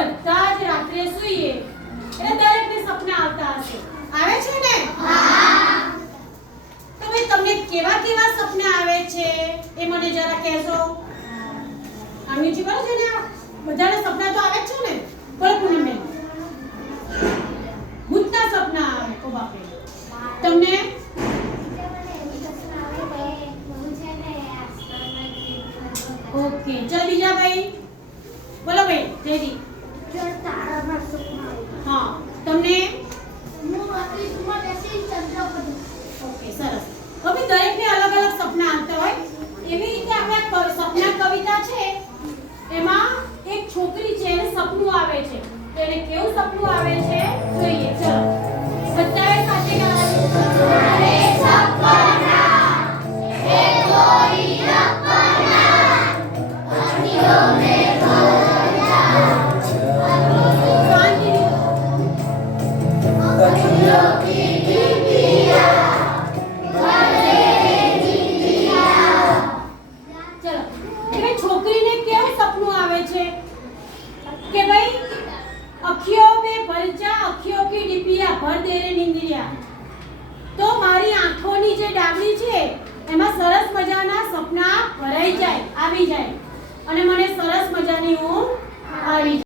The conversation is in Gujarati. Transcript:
બધા જ રાત્રે સૂઈએ એટલે દરેકને સપના આવતા હશે. આવે છે ને? તો ભાઈ તમને કેવા કેવા સપના આવે છે એ મને જરા કહેજો. આમીજી બોલો છે ને, બધાને સપના તો આવે જ છે ને? બોલો પૂનમબેન. ભૂતના સપના આવે. ઓ બાપરે. તમને ઓકે. ચલ બીજા ભાઈ બોલો. ભાઈ જયદીપ. હા, તમને ઓકે, સરસ. હવે દરેકને અલગ અલગ સપના આવતા હોય એવી રીતે આપણે સપના કવિતા છે એમાં એક છોકરી છે એને સપનું આવે છે. તો એને કેવું સપનું આવે છે જોઈએ. ચલો બધાએ સાથે ગાવાનું. મારે સપના એ કોઈ સપના અનિયો મે ભરા શાંતિ અનિયો કી દીપિયા છોકરીને કેવું સપનું આવે છે કે ભાઈ અખિયો में भर जा अखियों की डिबिया भर दे रे निंदिया. तो मारी आंखों ની